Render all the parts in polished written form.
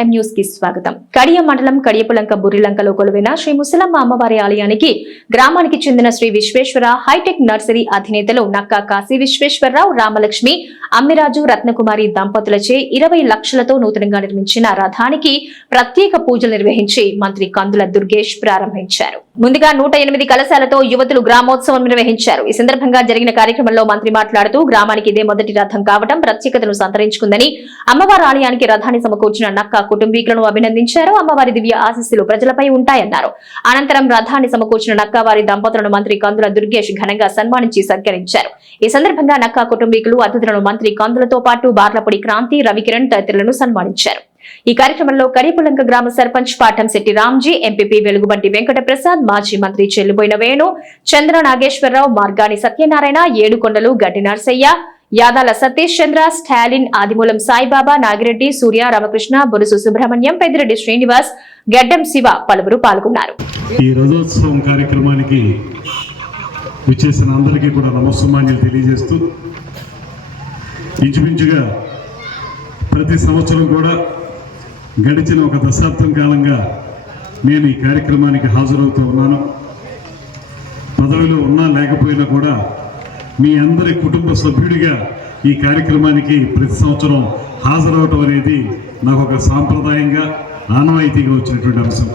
M news కి స్వాగతం. కడియం మండలం కడియపులంక బుర్రిలంకలో కొలువైన శ్రీ ముసలమ్మ అమ్మవారి ఆలయానికి గ్రామానికి చెందిన శ్రీ విశ్వేశ్వర హైటెక్ నర్సరీ అధినేతలు నక్కా కాశీ విశ్వేశ్వరరావు, రామలక్ష్మి, అమ్మిరాజు, రత్నకుమారి దంపతులచే 20 లక్షలతో నూతనంగా నిర్మించిన రథానికి ప్రత్యేక పూజలు నిర్వహించి మంత్రి కందుల దుర్గేష్ ప్రారంభించారు. ముందుగా 108 కలశాలతో యువతులు గ్రామోత్సవం నిర్వహించారు. ఈ సందర్భంగా జరిగిన కార్యక్రమంలో మంత్రి మాట్లాడుతూ గ్రామానికి ఇదే మొదటి రథం కావడం ప్రత్యేకతను సంతరించుకుందని, అమ్మవారి ఆలయానికి రథాన్ని సమకూర్చిన నక్కా కుటుంబీకులను అభినందించారు. అమ్మవారి దివ్య ఆశీస్సులు ప్రజలపై ఉంటాయన్నారు. అనంతరం రథాన్ని సమకూర్చిన నక్కా వారి దంపతులను మంత్రి కందుల దుర్గేష్ ఘనంగా సన్మానించి సత్కరించారు. ఈ సందర్భంగా నక్కా కుటుంబీకులు అతిథులను మంత్రి కందులతో పాటు బార్లపూడి క్రాంతి, రవికిరణ్ తదితరులను సన్మానించారు. ఈ కార్యక్రమంలో కడియపులంక గ్రామ సర్పంచ్ పాటంశెట్టి రామ్జీ, ఎంపీపీ వెలుగుబంటి వెంకట ప్రసాద్, మాజీ మంత్రి చెల్లుబోయిన వేణు, చంద్ర నాగేశ్వరరావు, మార్గాని సత్యనారాయణ, ఏడుకొండలు గడ్డి నర్సయ్య, యాదాల సతీష్ చంద్ర, స్టాలిన్, ఆదిమూలం సాయిబాబా, నాగిరెడ్డి, సూర్య, రామకృష్ణ, బొరుసు సుబ్రహ్మణ్యం, పెద్దిరెడ్డి శ్రీనివాస్, గడ్డం శివ పలువురు పాల్గొన్నారు. ఈ రథోత్సవం కార్యక్రమానికి విచ్చేసిన అందరికీ కూడా నమస్సుమాన్యులు తెలియజేస్తూ, ఇంచుమించుగా ప్రతి సంవత్సరం కూడా గడిచిన ఒక దశాబ్దం కాలంగా నేను ఈ కార్యక్రమానికి హాజరవుతూ ఉన్నాను. పదవిలో ఉన్నా లేకపోయినా కూడా మీ అందరి కుటుంబ సభ్యుడిగా ఈ కార్యక్రమానికి ప్రతి సంవత్సరం హాజరవటం అనేది నాకు ఒక సాంప్రదాయంగా, ఆనవాయితీగా వచ్చినటువంటి అంశం.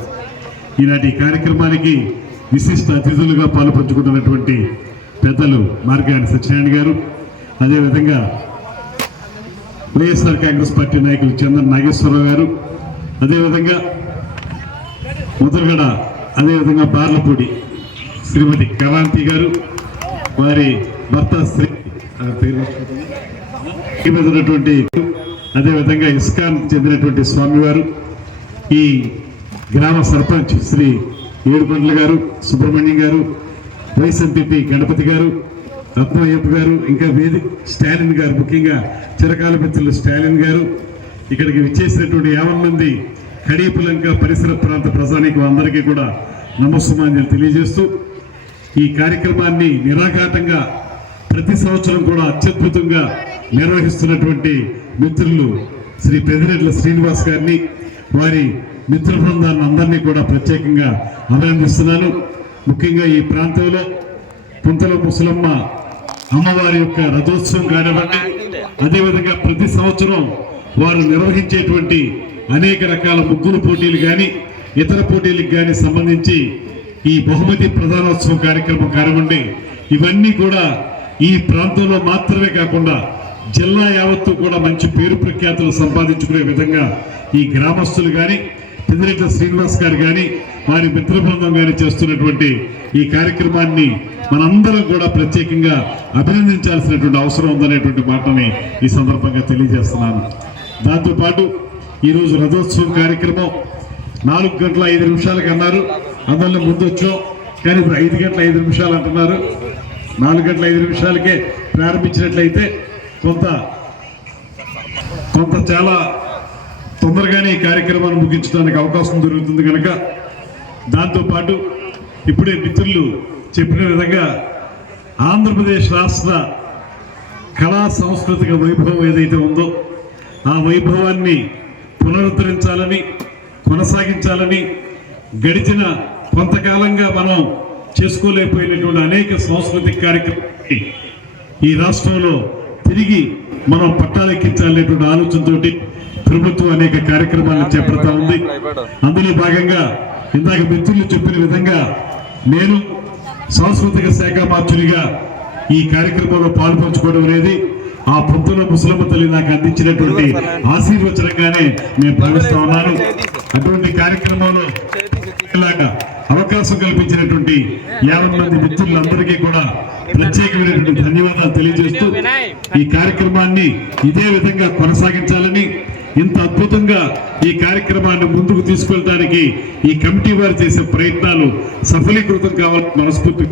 ఈనాటి ఈ కార్యక్రమానికి విశిష్ట అతిథులుగా పాలుపంచుకుంటున్నటువంటి పెద్దలు మార్గాని సత్యనారాయణ గారు, అదేవిధంగా వైఎస్ఆర్ కాంగ్రెస్ పార్టీ నాయకులు చంద్ర నాగేశ్వరరావు గారు, అదేవిధంగా ముద్రగడ, అదేవిధంగా బార్లపూడి శ్రీమతి క్రాంతి గారు, వారి భర్త శ్రీ అదేవిధంగా ఇస్కాన్ చెందినటువంటి స్వామివారు, ఈ గ్రామ సర్పంచ్ శ్రీ ఏడుకొండల గారు, సుబ్రహ్మణ్యం గారు, వైస్ ఎంపీ గణపతి గారు, రత్నయ్యప్ప గారు, ఇంకా స్టాలిన్ గారు, ముఖ్యంగా చిరకాల మిత్రులు స్టాలిన్ గారు, ఇక్కడికి విచ్చేసినటువంటి 50 మంది కడియపులంక పరిసర ప్రాంత ప్రజానీకం అందరికీ కూడా నమస్సుమాన్యులు తెలియజేస్తూ, ఈ కార్యక్రమాన్ని నిరాఘాటంగా ప్రతి సంవత్సరం కూడా అత్యద్భుతంగా నిర్వహిస్తున్నటువంటి మిత్రులు శ్రీ పెద్దిరెడ్ల శ్రీనివాస్ గారిని, వారి మిత్ర బృందాన్ని అందరినీ కూడా ప్రత్యేకంగా అభినందిస్తున్నాను. ముఖ్యంగా ఈ ప్రాంతంలో పుంతల ముసలమ్మ అమ్మవారి యొక్క రథోత్సవం కానివ్వండి, అదేవిధంగా ప్రతి సంవత్సరం వారు నిర్వహించేటువంటి అనేక రకాల ముగ్గులు పోటీలు కానీ, ఇతర పోటీలకు కానీ సంబంధించి ఈ బహుమతి ప్రధానోత్సవం కార్యక్రమం కానివ్వండి, ఇవన్నీ కూడా ఈ ప్రాంతంలో మాత్రమే కాకుండా జిల్లా యావత్తు కూడా మంచి పేరు ప్రఖ్యాతులు సంపాదించుకునే విధంగా ఈ గ్రామస్తులు కానీ, పెద్దిరెడ్ల శ్రీనివాస్ గారు కానీ, వారి మిత్ర బృందం కానీ చేస్తున్నటువంటి ఈ కార్యక్రమాన్ని మనందరం కూడా ప్రత్యేకంగా అభినందించాల్సినటువంటి అవసరం ఉందనేటువంటి మాటని ఈ సందర్భంగా తెలియజేస్తున్నాను. దాంతోపాటు ఈరోజు రథోత్సవం కార్యక్రమం 4 గంటల 5 నిమిషాలకు అన్నారు, అందువల్ల ముందు వచ్చాం. కానీ ఇప్పుడు 5 గంటల 5 నిమిషాలు అంటున్నారు. 4 గంటల 5 నిమిషాలకే ప్రారంభించినట్లయితే కొంత చాలా తొందరగానే ఈ కార్యక్రమాన్ని ముగించడానికి అవకాశం దొరుకుతుంది కనుక, దాంతోపాటు ఇప్పుడే మిత్రులు చెప్పిన విధంగా ఆంధ్రప్రదేశ్ రాష్ట్ర కళా సాంస్కృతిక వైభవం ఏదైతే ఉందో ఆ వైభవాన్ని పునరుద్ధరించాలని, కొనసాగించాలని, గడిచిన కొంతకాలంగా మనం చేసుకోలేకపోయినటువంటి అనేక సాంస్కృతిక కార్యక్రమాన్ని ఈ రాష్ట్రంలో తిరిగి మనం పట్టాలెక్కించాలనేటువంటి ఆలోచనతోటి ప్రభుత్వం అనేక కార్యక్రమాలను చేపడతా ఉంది. అందులో భాగంగా ఇందాక మిత్రులు చెప్పిన విధంగా నేను సాంస్కృతిక శాఖ మార్చునిగా ఈ కార్యక్రమంలో పాల్పంచుకోవడం అనేది ఆ పుంతల ముసలమ్మ తల్లి నాకు అందించినటువంటి ఆశీర్వచనంగానే నేను భావిస్తా ఉన్నాను. అటువంటి కార్యక్రమంలో అవకాశం కల్పించినటువంటి 50 మంది మిత్రులందరికీ కూడా ప్రత్యేకమైనటువంటి ధన్యవాదాలు తెలియజేస్తూ, ఈ కార్యక్రమాన్ని ఇదే విధంగా కొనసాగించాలని, ఇంత అద్భుతంగా ఈ కార్యక్రమాన్ని ముందుకు తీసుకెళ్ళడానికి ఈ కమిటీ వారు చేసే ప్రయత్నాలు సఫలీకృతం కావాలని మనస్ఫూర్తి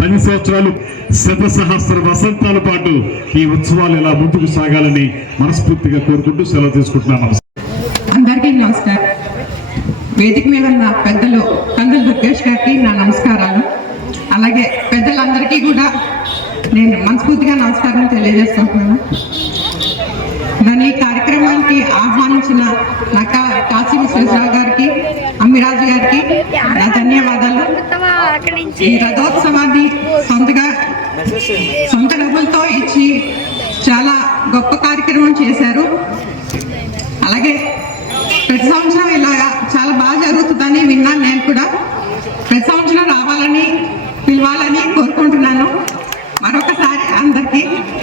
10 సంవత్సరాలు 100 సహస్ర వసంతాల పాటు ఈ ఉత్సవాలు ఇలా ముందుకు సాగాలని మనస్ఫూర్తిగా కోరుకుంటూ సెలవు తీసుకుంటున్నాను. అందరికీ నమస్కారం. వేదిక మీద ఉన్న పెద్దలు కందుల దుర్గేష్ గారికి నా నమస్కారాలు. అలాగే పెద్దలందరికీ కూడా నేను మనస్ఫూర్తిగా నమస్కారం తెలియజేసుకుంటున్నాను. నన్ను ఈ కార్యక్రమానికి ఆహ్వానం ప్రోత్సహించిన నక్కా కాశీ విశ్వేశ్వరరావు గారికి, అమ్మిరాజు గారికి నా ధన్యవాదాలు. ఈ రథోత్సవాన్ని సొంత డబ్బులతో ఇచ్చి చాలా గొప్ప కార్యక్రమం చేశారు. అలాగే ప్రతి సంవత్సరం ఇలాగా చాలా బాగా జరుగుతుందని విన్నాను. నేను కూడా ప్రతి సంవత్సరం రావాలని, పిలవాలని కోరుకుంటున్నాను. మరొకసారి అందరికీ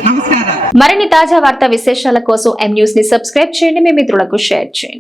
నమస్కారాలు. మరిన్ని తాజా వార్తా విశేషాల కోసం M News ని సబ్స్క్రైబ్ చేయండి, మీ మిత్రులకు షేర్ చేయండి.